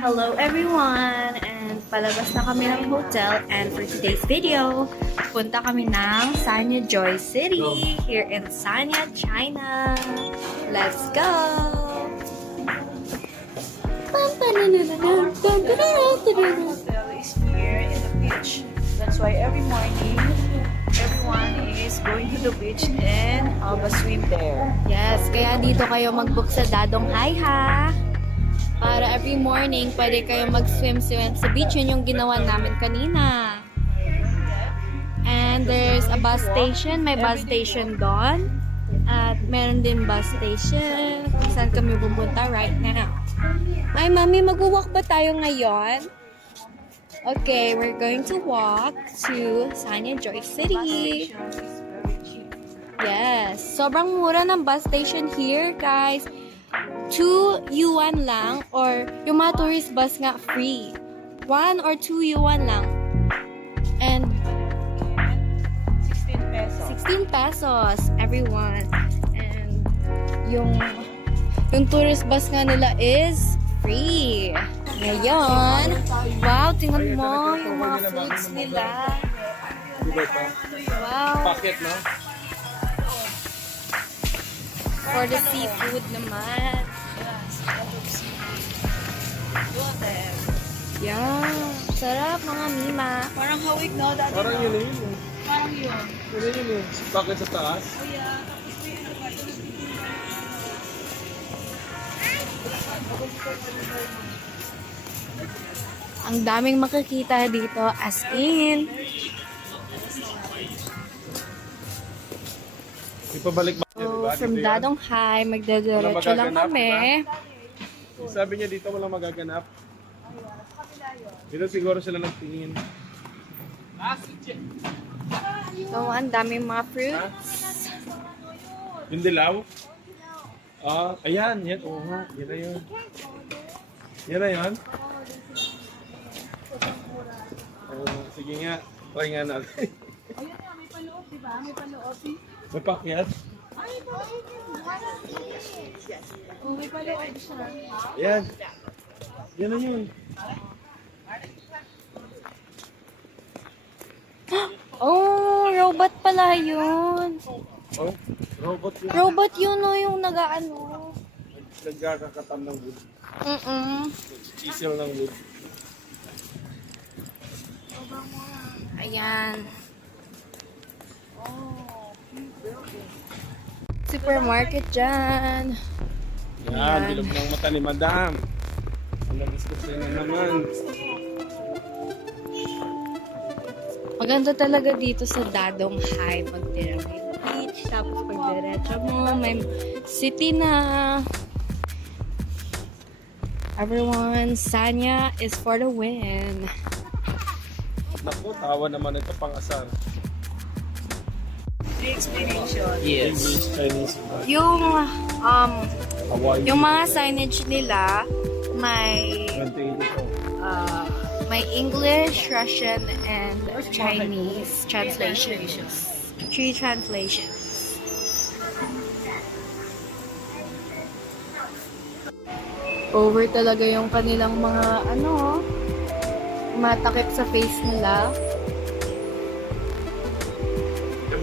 Hello everyone! And palabas na kami ng hotel, and for today's video, punta kami ng Sanya Joy City here in Sanya, China. Let's go! Hotel is here in the beach. That's why every morning, everyone is going to the beach and have a swim there. Yes, kaya dito kayo mag-book sa Dadong Hai ha! Para every morning, pwede kayo mag-swim-swim sa beach. Yun yung ginawa namin kanina. And there's a bus station. May bus station doon. At meron din bus station kung saan kami pupunta right now. Ay, mami, mag-walk ba tayo ngayon? Okay, we're going to walk to Sanya Joy City. Yes, sobrang mura ng bus station here, guys. 2 yuan lang, or yung mga tourist bus nga free. 1 or 2 yuan lang. And 16 pesos. 16 pesos everyone. And yung tourist bus nga nila is free. Ngayon, wow, tingnan mo yung mga foods nila. Wow. Packet, no? For the seafood naman. Yeah. Sarap mga mima. Parang hawig, no? Dati Parang yun eh. Parang yun. Yun yun eh. Packet sa taas. Oh, yeah. Ang daming makikita dito, as in. Ipabalik ba? So, from Dadong Hai, magdadiretso lang kami. Sabi niya dito walang magaganap. Dito siguro sila nagtingin. So, ang daming mga fruits. Yung dilaw? Ah, ayan. Yan. Oo nga. Yan na yun. Yan na yun. Sige nga. Try nga natin. Ayun na, may paloob, di ba? May paloob. May pakyat. Ay, may paloob. Oh, may paloob siya. Ayan. Yan na yun. Oh, robot pala yun. Oh, robot yun. Robot yun, no, yung nag-ano. Nagkakakatam ng wood. Chisel ng wood. Ayan. Supermarket dyan. Yan, bilog ng mata ni Madam. Ang nag-discuss na naman. Maganda talaga dito sa Dadong Hai. Pagtira mo yung beach, tapos pagdiretso mo, may city na. Everyone, Sanya is for the win. Naku, tawa naman ito pang-asar. The explanation. English, Chinese, Yung, Hawaii. yung mga signage nila, may, 28 ito. may English, Russian, and Chinese translations. 3 translations. Over talaga yung kanilang mga, matakip sa face nila.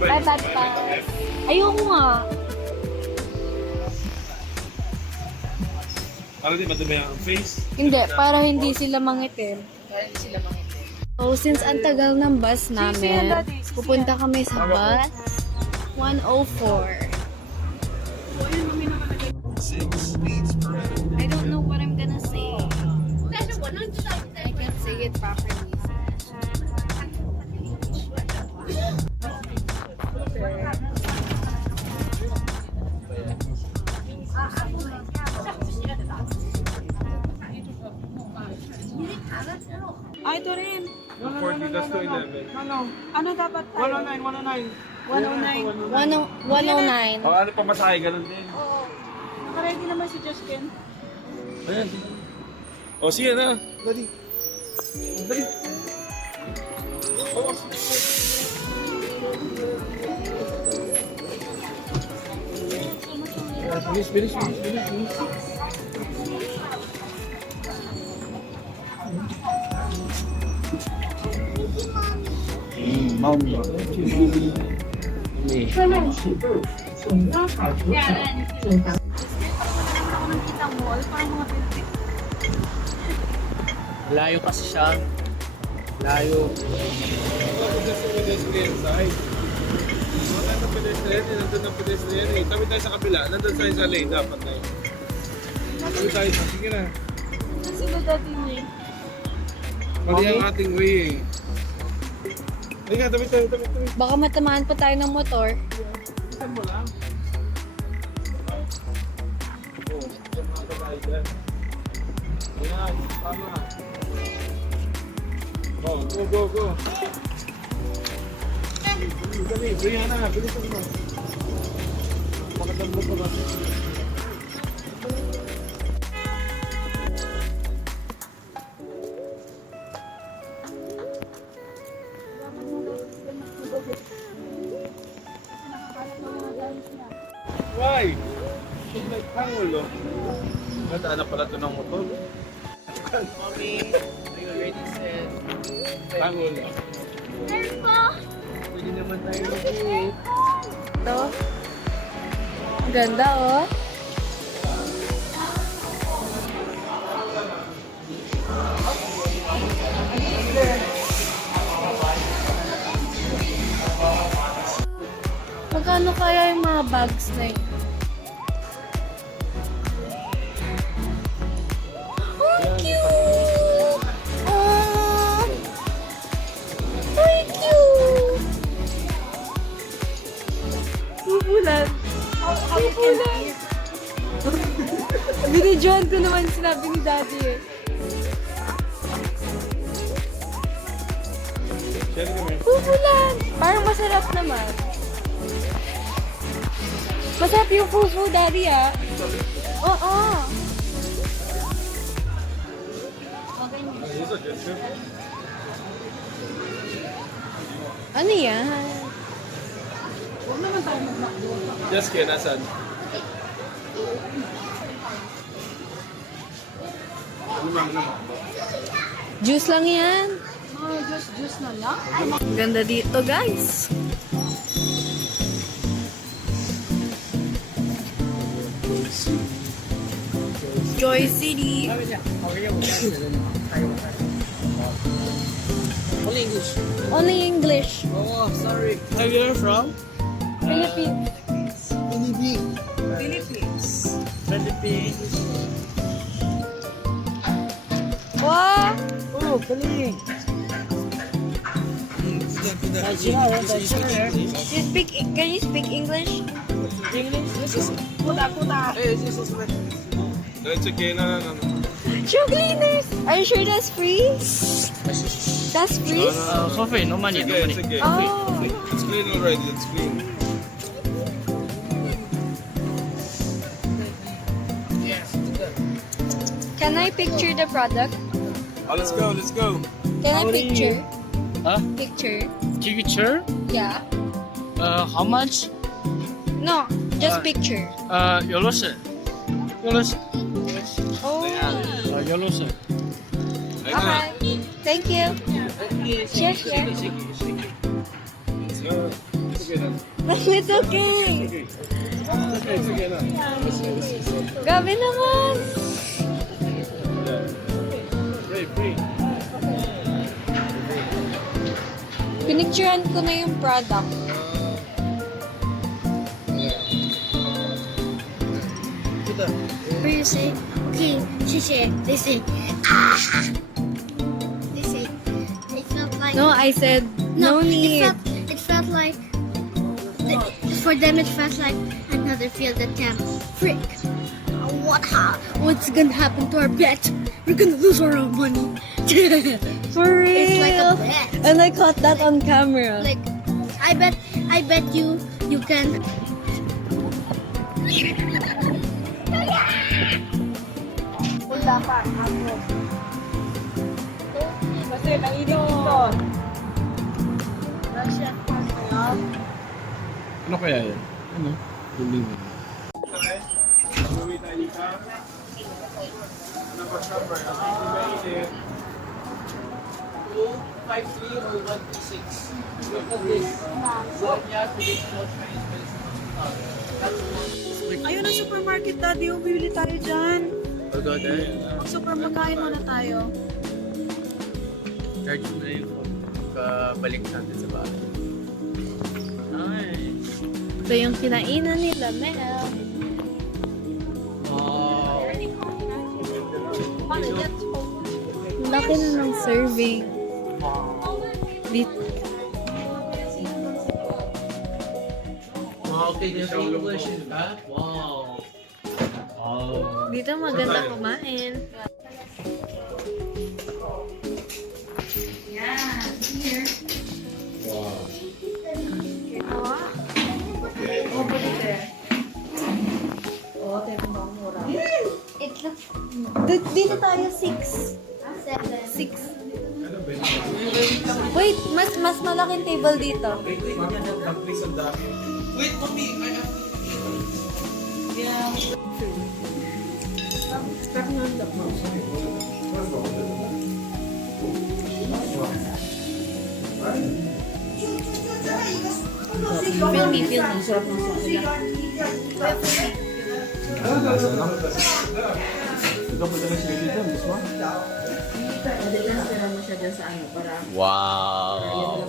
Ay, bad pass. Ayoko nga. Para di madumi ang face. Hindi, para hindi sila mangitim. So, since ang tagal ng bus namin, pupunta kami sa bus 104. I don't know what I'm gonna say. I can't say it properly. Ah, ito rin. 40, that's to 11. Ano dapat tayo? 109, 109. 109. Oh, ano pa masahe, ganun din. Oo. Nakaready naman si Justin. Ayan. O, sige na. Dali. Dali. Oh. Bilis. Mommy. Layo kasi siya. Layo. Nandun ang pedestrian eh. Tabi tayo sa kabila. Nandun tayo sa lane. Dapat na yun. Tabi tayo sa. Sige na. Kasi ba dati niya? Mali ang ating way eh. Halika, tabi tayo. Baka matamaan pa tayo ng motor. Saan mo lang? Oo, tama ka tayo dyan. Ayan, tama. Oh, go. Dali, Brian na, bilisan mo. Makadamlo pa ba? Why? She's like pangulo. Ganda na pala ito ng motor. Mommy, are you ready set? Pangulo. Pwede naman tayo mag-eat. Ito. Ang ganda, oh. Magkano kaya yung mga bags na yun? Oh, cute! Oh! Ay, cute! Bubulan. Bubulan. Binidyohan ko naman sinabi ni Daddy eh. Share kami. Bubulan! Parang masarap naman. Masarap yung fufu, Daddy ah. Oo. This is a good trip. Ano yan? Just kidding, nasan? Juice lang yan. Juice na lang? Ang ganda dito, guys. Joy City. Only English. Only English. Oh, sorry. Where you are from? Philippines. Philippines. Wow! Oh, Philippines. Can you speak English? It's okay, no. Shoe cleaners! Are you sure that's free? That's free? Coffee, no money, no money. It's okay. Oh. It's clean already, it's clean. Can I picture the product? Oh, let's go. Can I How many- picture? Huh? Picture? Picture? Yeah. How much? No, just picture. 열었어. Oh. 열었어. Ayun na. Okay. Thank you. Share. It's okay na. It's okay. It's okay na. Gabi naman. Free. Pinicturean ko na yung product. Where you say, okay, she say, they say, they say, it felt like, No, I said no need. It felt like, for them it felt like another field attempt. Frick, what's gonna happen to our bet? We're gonna lose our own money. For real. It's like a bet. And I caught that on camera. Like, I bet you can. Ano kaya yan? Ano? Building mo. Gawin tayo ka. Ano pa number? Ang mainit. 253 or 126. Look at this. Sonia traditional Chinese medicine. Ayun ang supermarket, Daddy. Oh, bibili tayo dyan. I'll go there. Mag-supermarket muna tayo. Charge mo na yung balik natin sa bahay. Nice. Ito yung kinainan nila, Mel. Wow. Laki na ng serving. Dito. Wow, okay, there's English in that. Wow. Wow. Dito maganda kumain. It looks Dito tayo 6. 7. 6. Wait, mas malaking table dito. Wait, mommy, I have Feel me. Wow.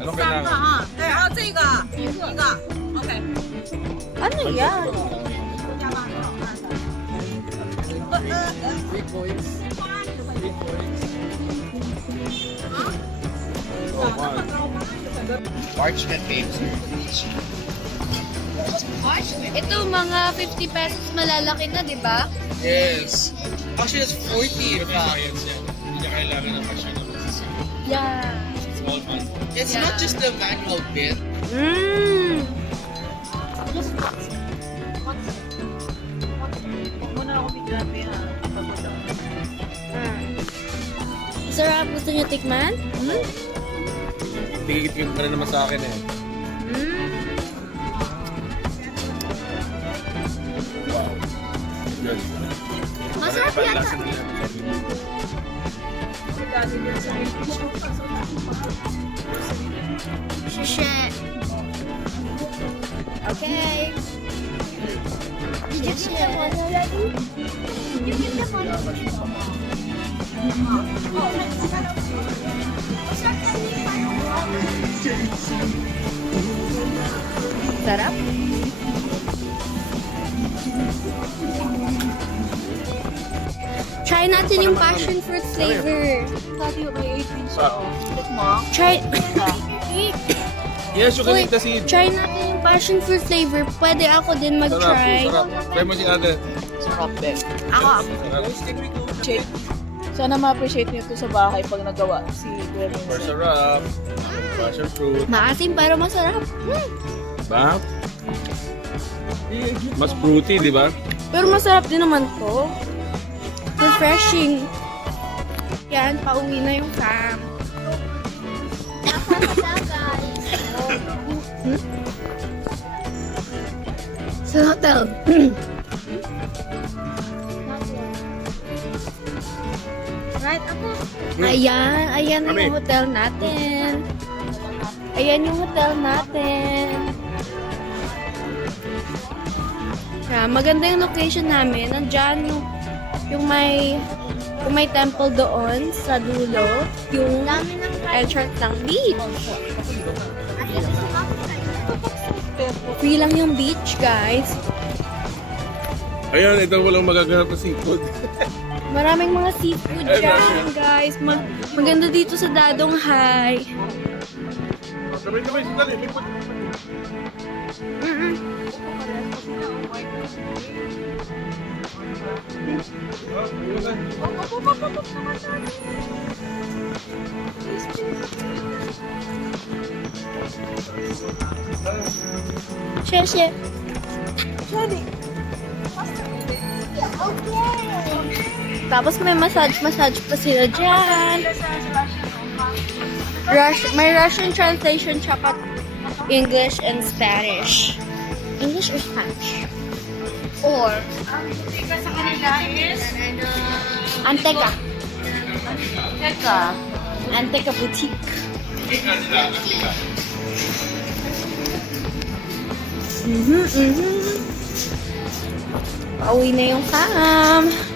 Anong kailangan? Ano yan? Parchment paper. Ito mga 50 pesos malalaki na, di ba? Yes. Actually, it's 40 in fact. Hindi niya kailangan ng machine na masisip. Yeah. Small man. It's not just the manual bit. Mmm. Muna ako bigyan ha. Sarap. Gusto niyo tikman? Tigit-tigit ka na naman sa akin eh. Good. Masarap yata. Shisha. Okay. Did you get the one already? Did you get the one? Sarap. Try natin yung passion fruit flavor. Daddy, may 18 siya. Ah. Tikma. Try... Yes, you can Wait, eat the seed. try natin yung passion fruit flavor. Pwede ako din mag-try. Sarap. Try mo si ate. Sarap din. Ako. Appreciate. Sana ma-appreciate niyo ito sa bahay pag nagawa si Kuya Super Vincent. sarap. Passion fruit. Maasim pero masarap. Ba? Mas fruity, di ba? Pero masarap din naman to. Refreshing. Yan, pauwi na yung fam. Sa hotel. Right, ako. Ayan na Kami. yung hotel natin. Ayan yung hotel natin. Maganda yung location namin. Nandiyan yung may temple doon sa dulo. Yung Dami ng entrance ng beach. Ate, gusto mo ako sa'yo? Free lang yung beach, guys. Ayan, ito walang magaganap na seafood. Maraming mga seafood dyan, guys. Maganda dito sa Dadong High. Sabay-sabay sa dali. Lipot. Sheshe. Tapos may massage pa sila dyan. May Russian translation tsaka English and Spanish. English or Spanish? Or Sa kanila is Anteca. Teka. Anteca Boutique. Pauwi na yung cam.